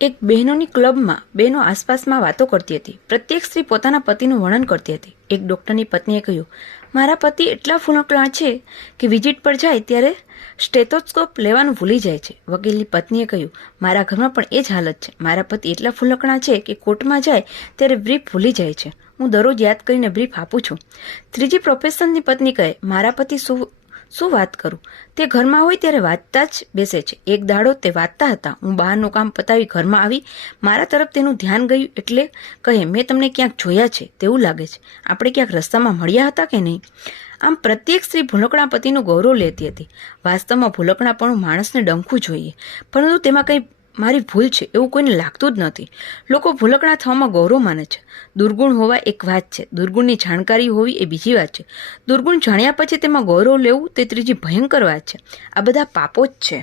એક બહેનોની ક્લબમાં બહેનો આસપાસમાં વાતો કરતી હતી. પ્રત્યેક સ્ત્રી પોતાના પતિનું વર્ણન કરતી હતી. એક ડૉક્ટરની પત્નીએ કહ્યું, મારા પતિ એટલા ફૂલકણા છે કે વિઝિટ પર જાય ત્યારે સ્ટેથોસ્કોપ લેવાનું ભૂલી જાય છે. વકીલની પત્નીએ કહ્યું, મારા ઘરમાં પણ એ જ હાલત છે. મારા પતિ એટલા ફૂલકણા છે કે કોર્ટમાં જાય ત્યારે બ્રીફ ભૂલી જાય છે. હું દરરોજ યાદ કરીને બ્રીફ આપું છું. ત્રીજી પ્રોફેસરની પત્ની કહે, મારા પતિ શું વાત કરું, તે ઘરમાં હોય ત્યારે વાંચતા જ બેસે છે. એક દાડો તે વાંચતા હતા. હું બહારનું કામ પતાવી ઘરમાં આવી, મારા તરફ તેનું ધ્યાન ગયું એટલે કહે, મેં તમને ક્યાંક જોયા છે તેવું લાગે છે. આપણે ક્યાંક રસ્તામાં મળ્યા હતા કે નહીં? આમ પ્રત્યેક સ્ત્રી ભૂલકણા પતિનું ગૌરવ લેતી હતી. વાસ્તવમાં ભૂલકણાપણું માણસને ડંખવું જોઈએ, પરંતુ તેમાં કંઈ મારી ભૂલ છે એવું કોઈને લાગતું જ નથી. લોકો ભૂલકણા થવામાં ગૌરવ માને છે. દુર્ગુણ હોવા એક વાત છે, દુર્ગુણની જાણકારી હોવી એ બીજી વાત છે. દુર્ગુણ જાણ્યા પછી તેમાં ગૌરવ લેવું તે ત્રીજી ભયંકર વાત છે. આ બધા પાપો જ છે.